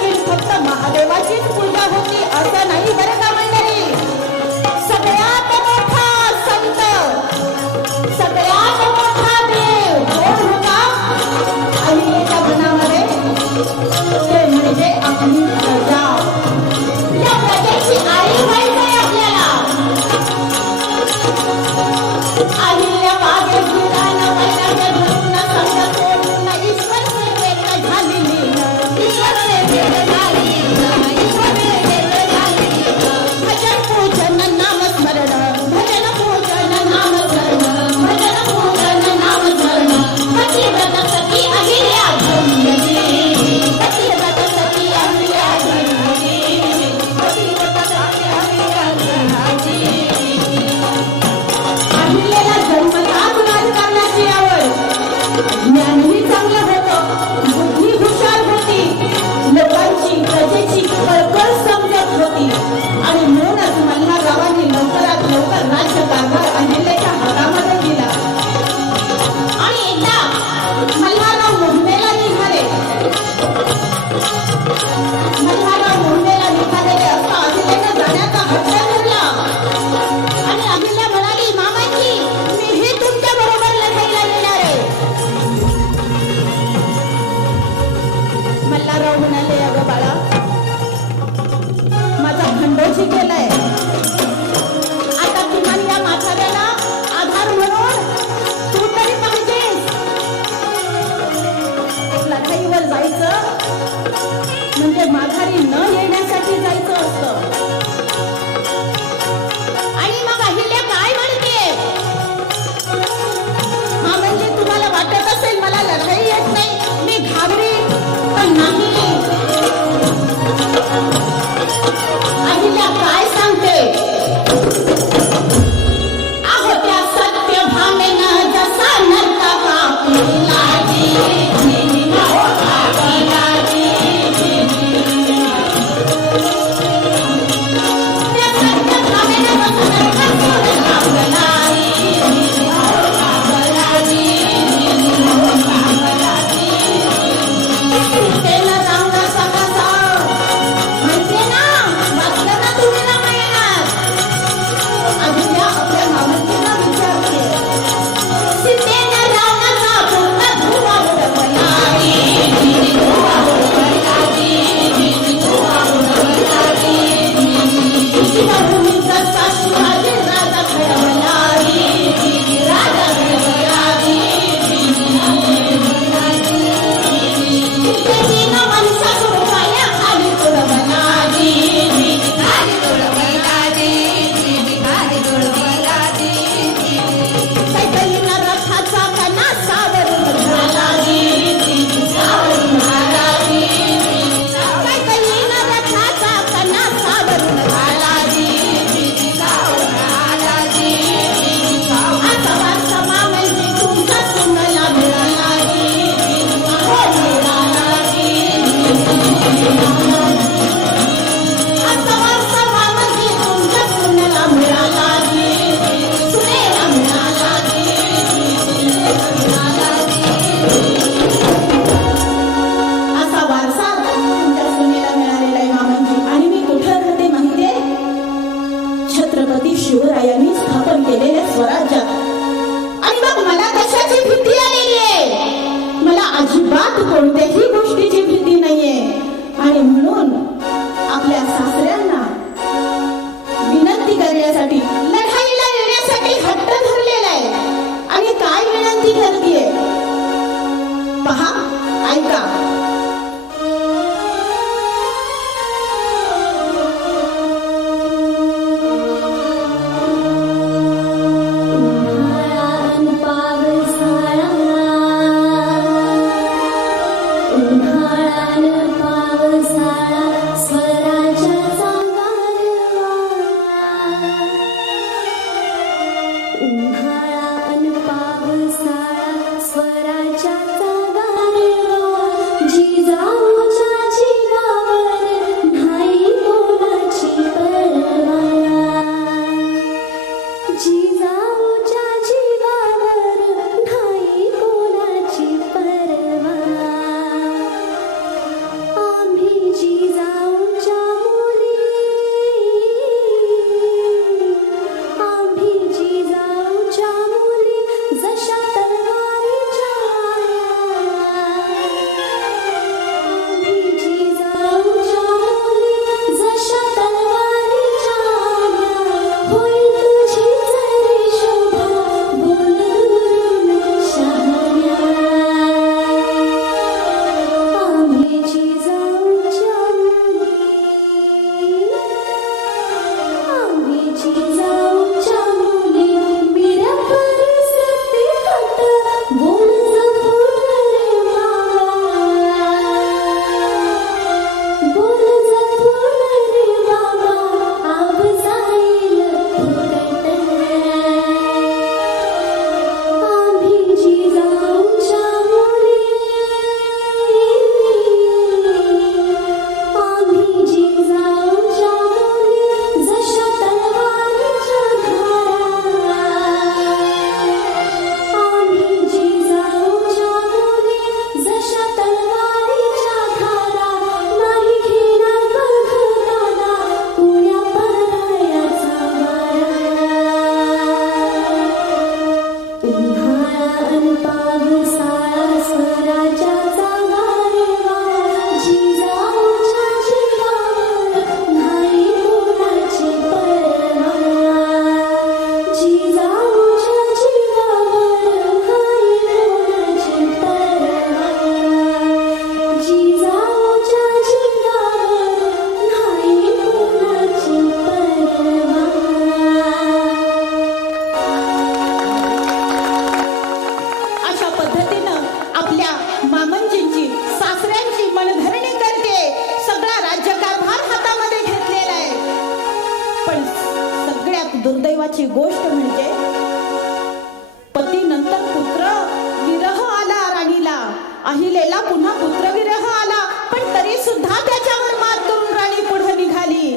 देखील फक्त महादेवाचीच पूजा होती असं नाही बरं का मंडळी. सगळ्यात मोठा संत, सगळ्यात मोठा देव कोण होता अहिल्याच्या मनामध्ये? ते म्हणजे आपली प्रजा. या प्रजेची आई व्हायचंय आपल्याला. अहिल्या मागे फिरायला वैराग्य धरून संग सोडून ईश्वर सेवेत झालेली, ईश्वर सेवेत झालेली, ईश्वर सेवेत झालेली. भजन पूजन नामस्मरण, भजन पूजन नामस्मरण, भजन पूजन नामस्मरण. पतिव्रत सती अहिल्या धन्यजी, पतिव्रत सती अहिल्या धन्यजी, पतिव्रत सती अहिल्या धन्यजी. अहिल्याला जन्मताच राजकारणाची आवड, ज्ञानही चांगलं होतं, बुद्धी हुशार होती, लोकांची प्रजेची कळकळ समजत होती आणि म्हणूनच मल्हाररावांनी लवकरात लवकर राज्यकारभार अहिल्याच्या हातामध्ये दिला. आणि एकदा मल्हारराव मोहिमेला निघाले. मल्हारराव मोहिमेला निघालेले असता अहिल्याने जाण्याचा हट्ट धरला आणि अहिल्या म्हणाली, मामाजी मीही तुमच्या बरोबर लढाईला येणार आहे. मल्हारराव म्हणाले, अगं बाळा, माझा खंडोजी गेलाय, आता किमान या म्हाताऱ्याला आधार म्हणून तू तरी पाहिजेस. लढाईवर जायचं म्हणजे माघारी न येण्यासाठी जायचं असतं. आणि मग अहिल्या काय म्हणते? हा म्हणजे तुम्हाला वाटत असेल मला लढाई येत नाही, मी घाबरी, पण नाही. अहिल्या काय सांगते? अहो त्या सत्य भामेनं जसा नरका कापला जी, दुर्दैवाची गोष्ट म्हणजे पतीनंतर पुत्र विरह आला राणीला. अहिलेला पुन्हा पुत्र विरह आला, पण तरी सुद्धा त्याच्यावर मात करून राणी पुढे निघाली.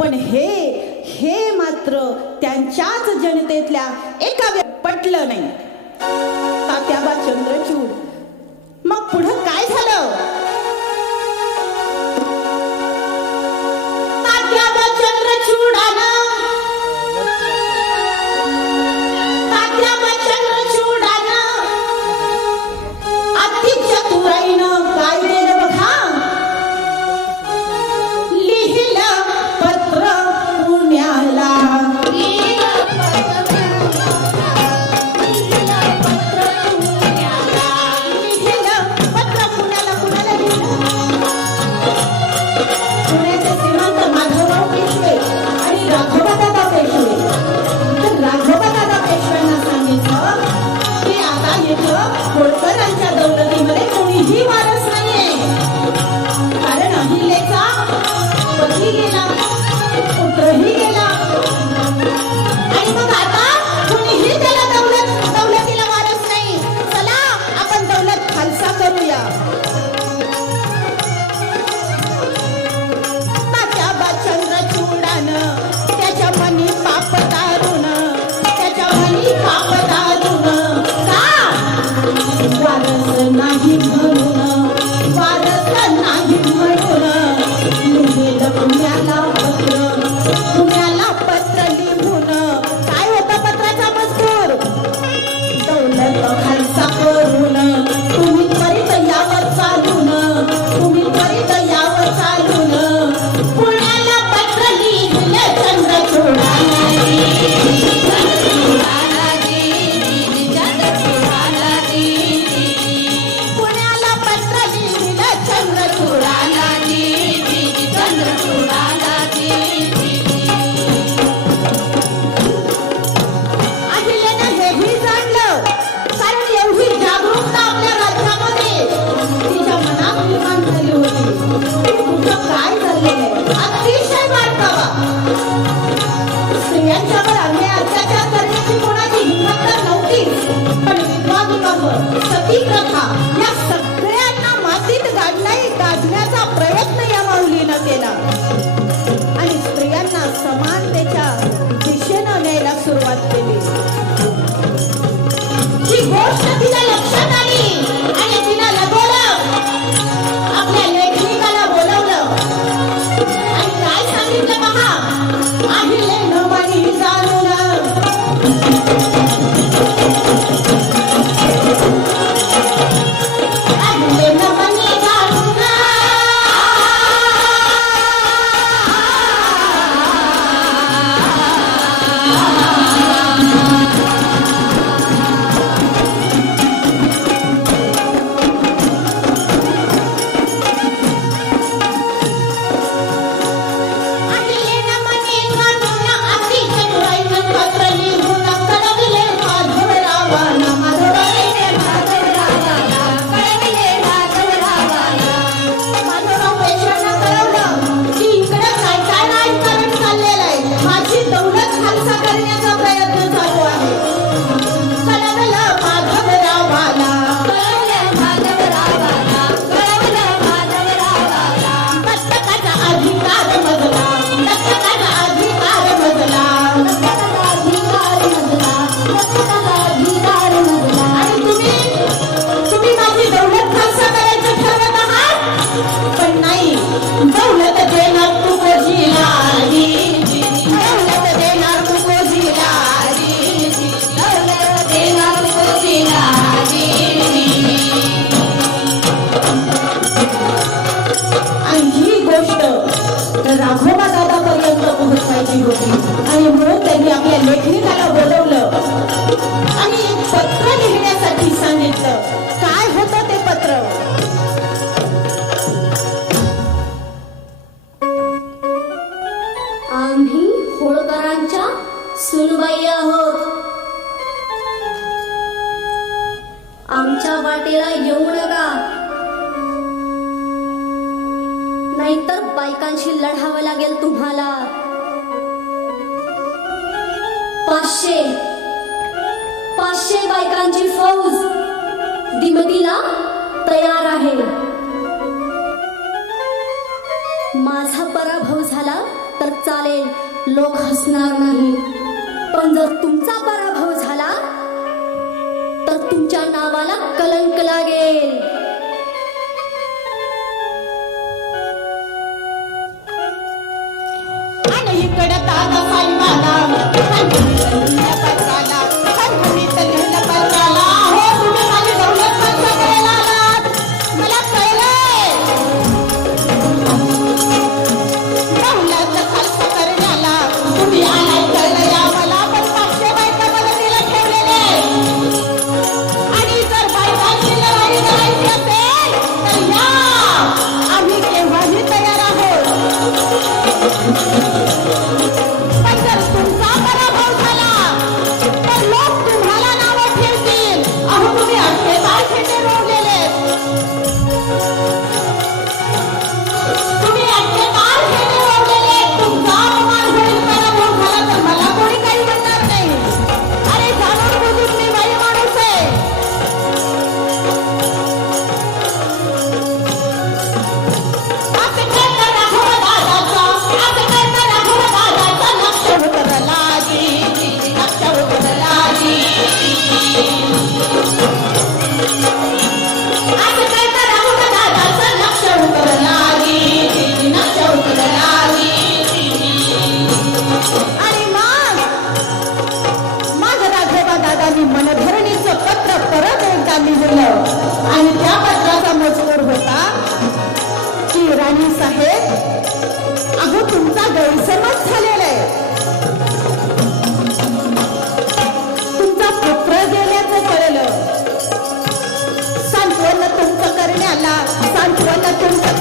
पण हे मात्र त्यांच्याच जनतेतल्या एका पटलं नाही. तात्याबा चंद्रचूड. मग पुढं काय झालं? तात्याबा चंद्रचूडानं अति चतुराईनं काय केलं बघा. लिहिलं पत्र पुण्याला. पुण्याचे श्रीमंत माधवराव पेशवे आणि राघवदादा पेशवे. तर राघवदादा पेशव्यांना सांगितलं की आता इथं होळकरांच्या दौलतीमध्ये कोणीही वारस नाहीये. कारण अहिलेचा पती गेला, पुत्रही गेला, आणि मग आता कोणीही त्याला दौलतीला वारस नाही. चला आपण दौलत खालसा करूया. चंद्रचूडानं त्याच्या मनी पाप दारुण, त्याच्या मनी पाप दारुण का वारस नाही म्हणून, वारस नाही म्हणून लिहिलं पुण्याला पत्र लिहून. काय होता पत्राचा मजकूर? दौलत खालसा करून तुम्ही त्वरित यावर चालून, तुम्ही त्वरित यावर चालून पुण्याला पत्र लिहिलं चंद्रचूडानं. पुण्याला पत्र लिहिलं चंद्रचूडानं. अहिलेनं हेही जाणलं, कारण एवढी जागरूकता आपल्या राज्यामध्ये तिच्या मनात निर्माण झाली होती. कुठं काय चाललेलं आहे? अतिशय बारकावा. स्त्रियांच्यावर अन्याय अत्याचार करण्याची कोणाची हिंमत तर नव्हतीच, पण विधवा विवाह, सती प्रथा या सगळ्यांना मातीत गाडण्याचा प्रयत्न या माऊलीनं केला आणि स्त्रियांना समानतेच्या दिशेनं न्यायला सुरुवात केली. ही गोष्ट तिला लक्षात आली आणि तिला लगवलं, आपल्या लेखनिकाला बोलवलं आणि काय सांगितलं पहा. अहिलेनं मनी जाणून, अहिलेनं मनी जाणून सुनबाई आहोत. आमच्या वाटेला येऊ नका, नाहीतर बायकांशी लढावं लागेल तुम्हाला. 500 बायकांची फौज दिमतीला तयार आहे. माझा पराभव झाला तर चालेल, लोक हसणार नाही. पण जर तुमचा पराभव झाला तर तुमच्या नावाला कलंक लागेल. आणि इकडे दादा साईबाला लिहिलं पत्राला, खणखणीत लिहिलं पत्राला. हो, तुम्ही माझी दौलत खर्च करायला आलात, मला कळलंय. दौलत खर्च करण्याला तुम्ही आलाय कळलं या मला. पण 500 बायका मदतीला ठेवलेले, आणि जर बायकांची लढाई करायची असेल तर या, आम्ही केव्हाही तयार आहोत. पण जर तुमचा पराभव झाला तर लोक तुम्हाला नावं ठेवतील. अहो, तुम्ही अट्टेबार खेटे रोवलेले, तुम्ही अट्टेबार खेटे रोवलेले. तुमचा अपमान होईल, पराभव झाला तर मला कोणी काही म्हणणार नाही. अरे, जाणून बुजून मी बाई माणूस आहे. असं करता राघव दादाचा, असं करता राघव दादाचा लक्ष उतरलागी, लक्ष उतरलागी. असं करता राघव दादाचा लक्ष उतरलागी, लक्ष उतरलागी. आणि मग राघवा दादांनी मनधरणीचं पत्र परत एकदा लिहिलं, आणि त्या पत्राचा मजकूर होता की राणी साहेब, अहो तुमचा गैरसमज झालेला आहे. तुमचा पुत्र गेल्याचं कळलं. सांत्वन तुमचं करण्याला, सांत्वन तुमचं